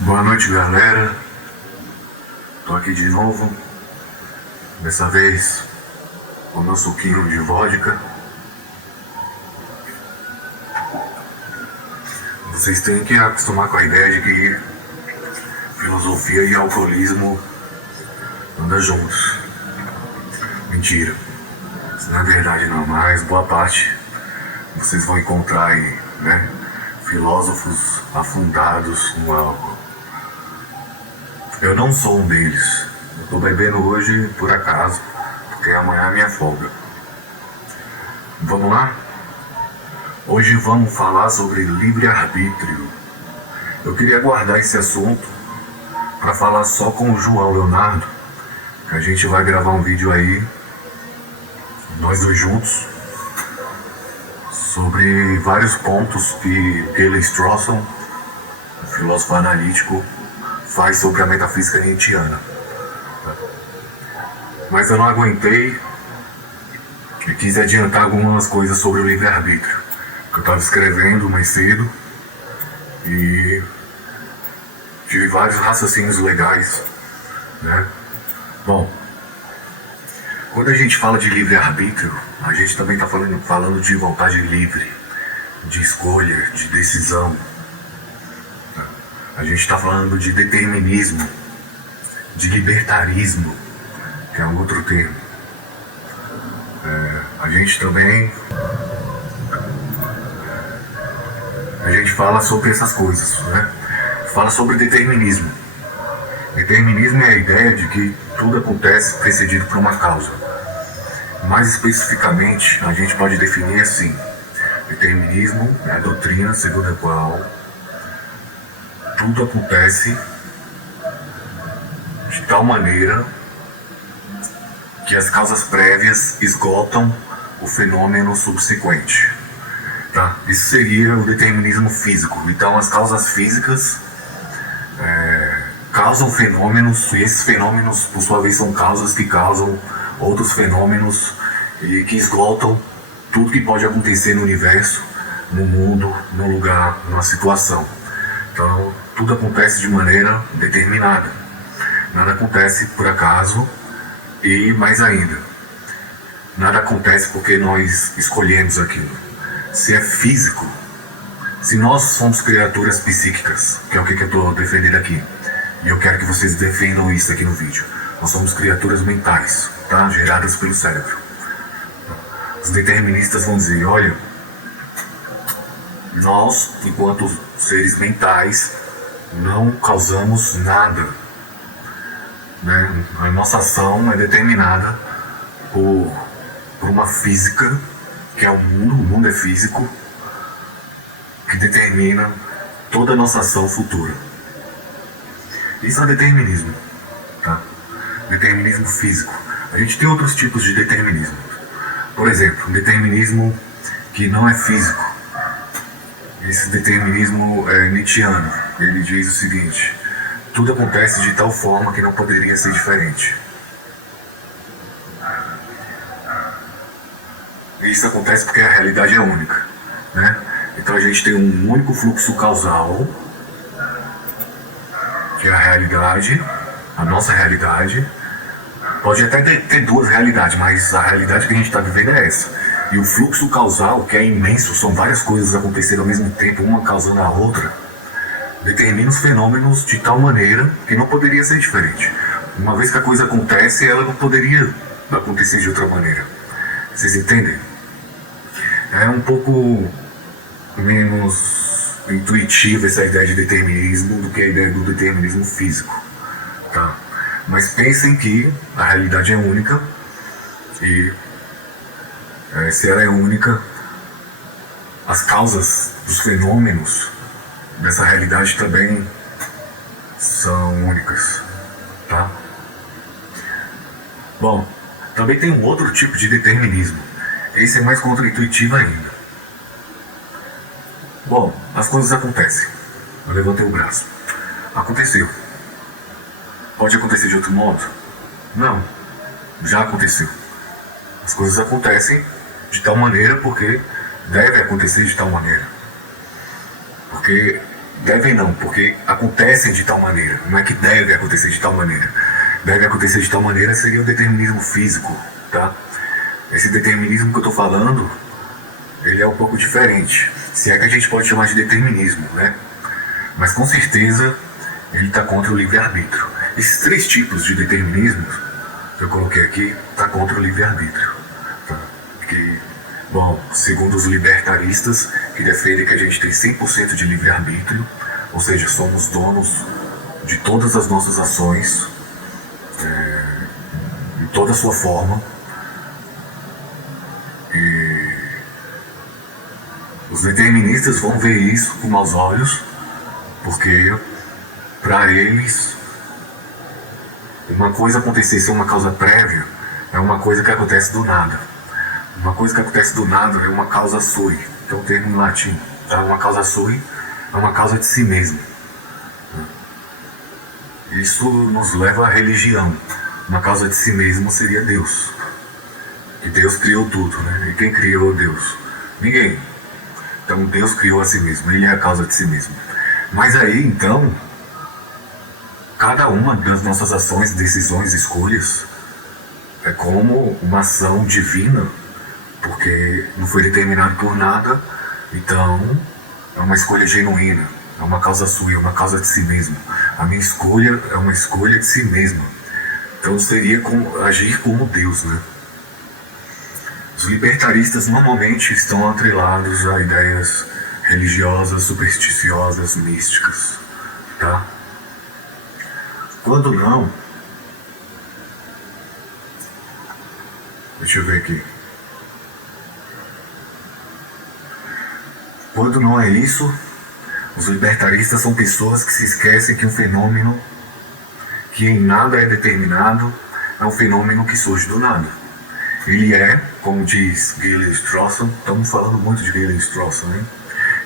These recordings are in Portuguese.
Boa noite, galera. Tô aqui de novo. Dessa vez com o meu suquinho de vodka. Vocês têm que acostumar com a ideia de que filosofia e alcoolismo andam juntos. Mentira. Isso não é verdade não, mas boa parte vocês vão encontrar aí, né? Filósofos afundados no álcool. Eu não sou um deles. Eu tô bebendo hoje por acaso, porque amanhã é minha folga. Vamos lá? Hoje vamos falar sobre livre-arbítrio. Eu queria guardar esse assunto para falar só com o João Leonardo, que a gente vai gravar um vídeo aí, nós dois juntos, sobre vários pontos que Galen Strawson, filósofo analítico, faz sobre a metafísica nietzschiana. Mas eu não aguentei e quis adiantar algumas coisas sobre o livre-arbítrio, que eu estava escrevendo mais cedo e tive vários raciocínios legais, né? Bom, quando a gente fala de livre-arbítrio, a gente também está falando de vontade livre, de escolha, de decisão. A gente está falando de determinismo, de libertarismo, que é um outro termo. A gente também fala sobre essas coisas, né? Fala sobre determinismo. Determinismo é a ideia de que tudo acontece precedido por uma causa. Mais especificamente, a gente pode definir assim: determinismo é a doutrina segundo a qual tudo acontece de tal maneira que as causas prévias esgotam o fenômeno subsequente. Tá? Isso seria o determinismo físico. Então as causas físicas causam fenômenos, e esses fenômenos por sua vez são causas que causam outros fenômenos e que esgotam tudo que pode acontecer no universo, no mundo, no lugar, numa situação. Então tudo acontece de maneira determinada. Nada acontece por acaso e, mais ainda, nada acontece porque nós escolhemos aquilo. Se é físico, se nós somos criaturas psíquicas, que é o que eu estou defendendo aqui, e eu quero que vocês defendam isso aqui no vídeo. Nós somos criaturas mentais, tá? Geradas pelo cérebro. Os deterministas vão dizer: olha, nós, enquanto seres mentais, não causamos nada, né? A nossa ação é determinada por uma física, que é o mundo é físico, que determina toda a nossa ação futura. Isso é determinismo, tá? Determinismo físico. A gente tem outros tipos de determinismo. Por exemplo, um determinismo que não é físico. Esse determinismo é nietzschiano. Ele diz o seguinte: tudo acontece de tal forma que não poderia ser diferente. E isso acontece porque a realidade é única, né? Então a gente tem um único fluxo causal, que é a realidade, a nossa realidade. Pode até ter duas realidades, mas a realidade que a gente está vivendo é essa. E o fluxo causal, que é imenso, são várias coisas acontecendo ao mesmo tempo, uma causando a outra, determina os fenômenos de tal maneira que não poderia ser diferente. Uma vez que a coisa acontece, ela não poderia acontecer de outra maneira. Vocês entendem? É um pouco menos intuitiva essa ideia de determinismo do que a ideia do determinismo físico, tá? Mas pensem que a realidade é única e se ela é única, as causas dos fenômenos dessa realidade também são únicas, tá? Bom, também tem um outro tipo de determinismo. Esse é mais contra-intuitivo ainda. Bom, as coisas acontecem. Eu levantei o braço. Aconteceu. Pode acontecer de outro modo? Não. Já aconteceu. As coisas acontecem de tal maneira porque deve acontecer de tal maneira. Porque Devem não, porque acontecem de tal maneira. Não é que deve acontecer de tal maneira. Deve acontecer de tal maneira seria o determinismo físico, tá? Esse determinismo que eu estou falando, ele é um pouco diferente. Se é que a gente pode chamar de determinismo, né? Mas com certeza ele está contra o livre-arbítrio. Esses 3 tipos de determinismo que eu coloquei aqui está contra o livre-arbítrio. Tá? Que, bom, segundo os libertaristas, que defendem que a gente tem 100% de livre-arbítrio, ou seja, somos donos de todas as nossas ações, em toda a sua forma. E os deterministas vão ver isso com maus olhos, porque para eles uma coisa acontecer sem uma causa prévia é uma coisa que acontece do nada. Uma coisa que acontece do nada é uma causa sui, que é um termo em latim. Tá? Uma causa sui é uma causa de si mesmo. Isso nos leva à religião. Uma causa de si mesmo seria Deus. E Deus criou tudo, né? E quem criou Deus? Ninguém. Então Deus criou a si mesmo, Ele é a causa de si mesmo. Mas aí, então, cada uma das nossas ações, decisões, escolhas é como uma ação divina, porque não foi determinado por nada, então é uma escolha genuína, é uma causa sua, é uma causa de si mesmo. A minha escolha é uma escolha de si mesma. Então seria agir como Deus, né? Os libertaristas normalmente estão atrelados a ideias religiosas, supersticiosas, místicas, tá? Quando não, deixa eu ver aqui. Quando não é isso, os libertaristas são pessoas que se esquecem que um fenômeno que em nada é determinado é um fenômeno que surge do nada. Ele é, como diz Gillian Strawson, estamos falando muito de Gillian Strawson, né?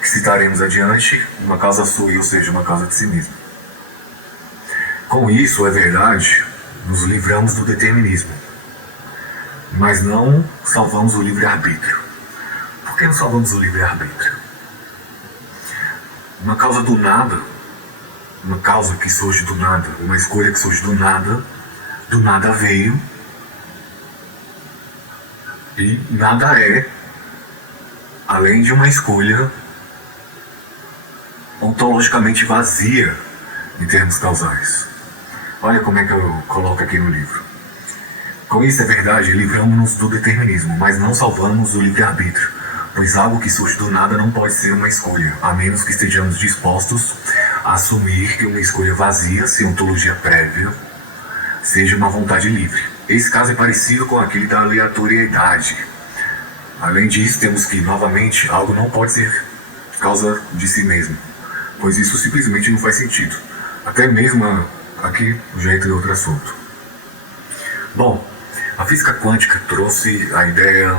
Que citaremos adiante, uma causa sua, ou seja, uma causa de si mesmo. Com isso, é verdade, nos livramos do determinismo, mas não salvamos o livre-arbítrio. Por que não salvamos o livre-arbítrio? Uma causa do nada, uma causa que surge do nada, uma escolha que surge do nada veio, e nada é além de uma escolha ontologicamente vazia em termos causais. Olha como é que eu coloco aqui no livro. Com isso é verdade, livramos-nos do determinismo, mas não salvamos o livre-arbítrio, pois algo que surge do nada não pode ser uma escolha, a menos que estejamos dispostos a assumir que uma escolha vazia, sem ontologia prévia, seja uma vontade livre. Esse caso é parecido com aquele da aleatoriedade. Além disso, temos que, novamente, algo não pode ser causa de si mesmo, pois isso simplesmente não faz sentido. Até mesmo aqui já entra em outro assunto. Bom, a física quântica trouxe a ideia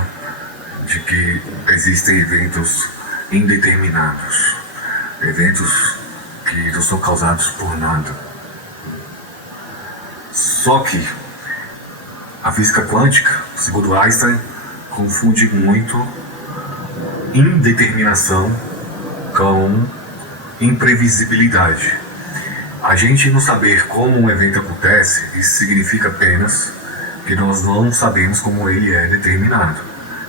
de que existem eventos indeterminados, eventos que não são causados por nada. Só que a física quântica, segundo Einstein, confunde muito indeterminação com imprevisibilidade. A gente não saber como um evento acontece, isso significa apenas que nós não sabemos como ele é determinado.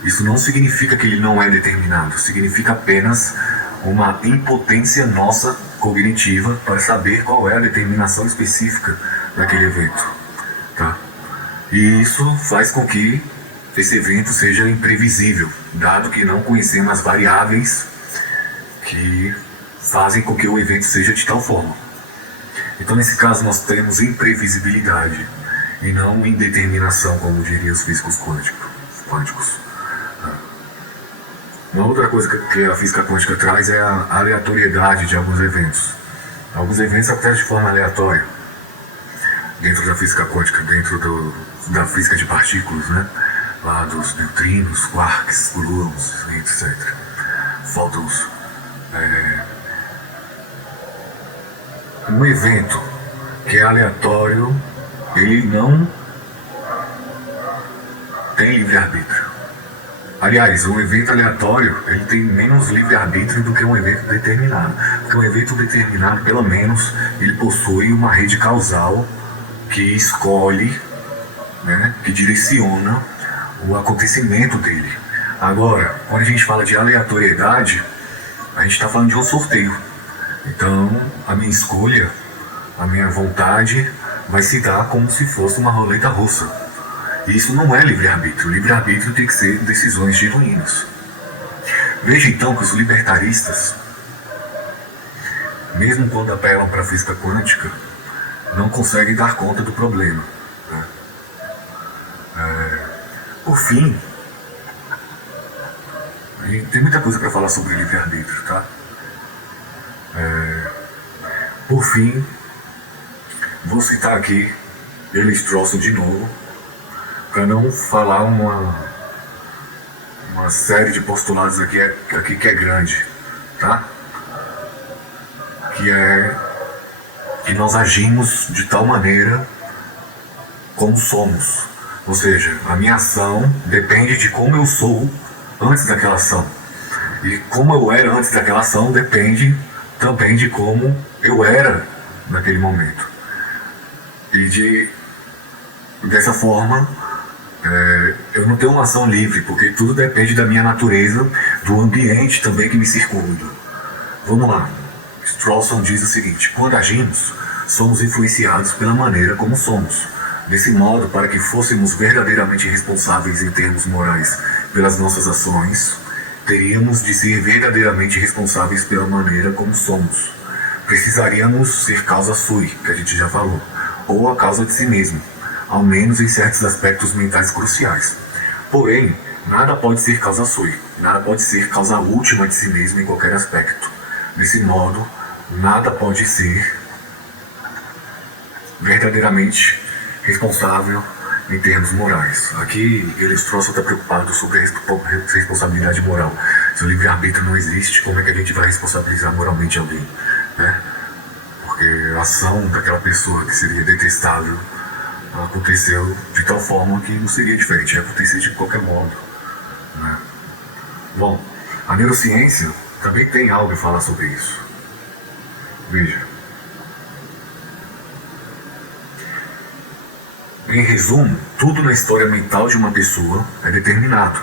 Isso não significa que ele não é determinado, significa apenas uma impotência nossa cognitiva para saber qual é a determinação específica daquele evento, tá? E isso faz com que esse evento seja imprevisível, dado que não conhecemos as variáveis que fazem com que o evento seja de tal forma. Então, nesse caso, nós temos imprevisibilidade e não indeterminação, como diriam os físicos quânticos. Uma outra coisa que a física quântica traz é a aleatoriedade de alguns eventos. Alguns eventos acontecem de forma aleatória dentro da física quântica, dentro da física de partículas, né? Lá dos neutrinos, quarks, gluons, etc. Fótons. Um evento que é aleatório, ele não tem livre-arbítrio. Aliás, um evento aleatório, ele tem menos livre-arbítrio do que um evento determinado. que um evento determinado, pelo menos, ele possui uma rede causal que escolhe, né, que direciona o acontecimento dele. Agora, quando a gente fala de aleatoriedade, a gente está falando de um sorteio. Então, a minha escolha, a minha vontade vai se dar como se fosse uma roleta russa. E isso não é livre-arbítrio. Livre-arbítrio tem que ser decisões genuínas. Veja então que os libertaristas, mesmo quando apelam para a física quântica, não conseguem dar conta do problema, né? Por fim, tem muita coisa para falar sobre livre-arbítrio, tá? Por fim, vou citar aqui Elis Strawson de novo, para não falar uma série de postulados aqui que é grande, tá? Que é que nós agimos de tal maneira como somos. Ou seja, a minha ação depende de como eu sou antes daquela ação. E como eu era antes daquela ação depende também de como eu era naquele momento. E dessa forma, eu não tenho uma ação livre, porque tudo depende da minha natureza, do ambiente também que me circunda. Vamos lá. Strawson diz o seguinte: quando agimos, somos influenciados pela maneira como somos. Desse modo, para que fôssemos verdadeiramente responsáveis em termos morais pelas nossas ações, teríamos de ser verdadeiramente responsáveis pela maneira como somos. Precisaríamos ser causa sui, que a gente já falou, ou a causa de si mesmo, ao menos em certos aspectos mentais cruciais. Porém, nada pode ser causa sui, nada pode ser causa última de si mesmo em qualquer aspecto. Desse modo, nada pode ser verdadeiramente responsável em termos morais. Aqui, Elis Strawson está preocupado sobre a responsabilidade moral. Se o livre-arbítrio não existe, como é que a gente vai responsabilizar moralmente alguém, né? Porque a ação daquela pessoa que seria detestável aconteceu de tal forma que não seria diferente, ia acontecer de qualquer modo, né? Bom, a neurociência também tem algo a falar sobre isso. Veja. Em resumo, tudo na história mental de uma pessoa é determinado,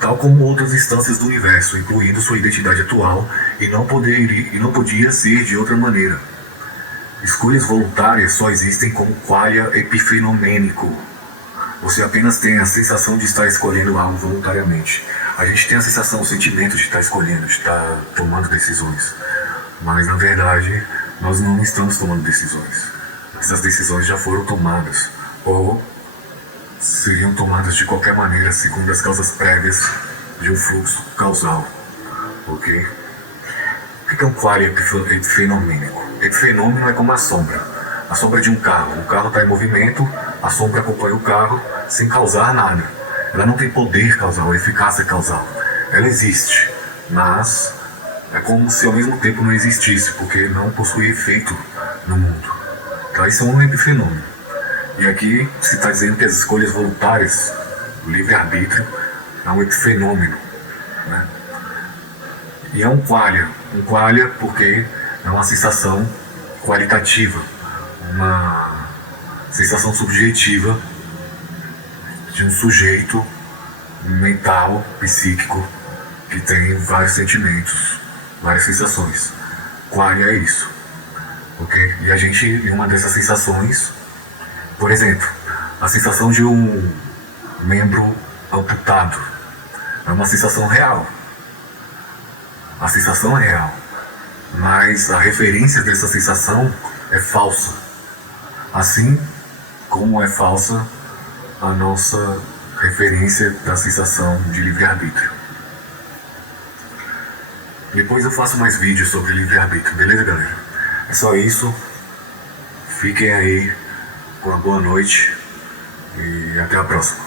tal como outras instâncias do universo, incluindo sua identidade atual, e não podia ser de outra maneira. Escolhas voluntárias só existem como qualia epifenomênico. Você apenas tem a sensação de estar escolhendo algo voluntariamente. A gente tem a sensação, o sentimento de estar escolhendo, de estar tomando decisões. Mas, na verdade, nós não estamos tomando decisões. Essas decisões já foram tomadas, ou seriam tomadas de qualquer maneira, segundo as causas prévias de um fluxo causal. Ok? O que é um qualia epifenomênico? Epifenômeno é como a sombra. A sombra de um carro. O carro está em movimento, a sombra acompanha o carro sem causar nada. Ela não tem poder causal, eficácia causal. Ela existe, mas é como se ao mesmo tempo não existisse, porque não possui efeito no mundo. Então isso é um epifenômeno. E aqui se está dizendo que as escolhas voluntárias, o livre-arbítrio, é um epifenômeno, né? E é um qualia porque é uma sensação qualitativa, uma sensação subjetiva de um sujeito mental, psíquico, que tem vários sentimentos, várias sensações. Qualia é isso, ok? E a gente, em uma dessas sensações, por exemplo, a sensação de um membro amputado é uma sensação real. A sensação é real, mas a referência dessa sensação é falsa. Assim como é falsa a nossa referência da sensação de livre-arbítrio. Depois eu faço mais vídeos sobre livre-arbítrio, beleza, galera? É só isso. Fiquem aí com uma boa noite e até a próxima.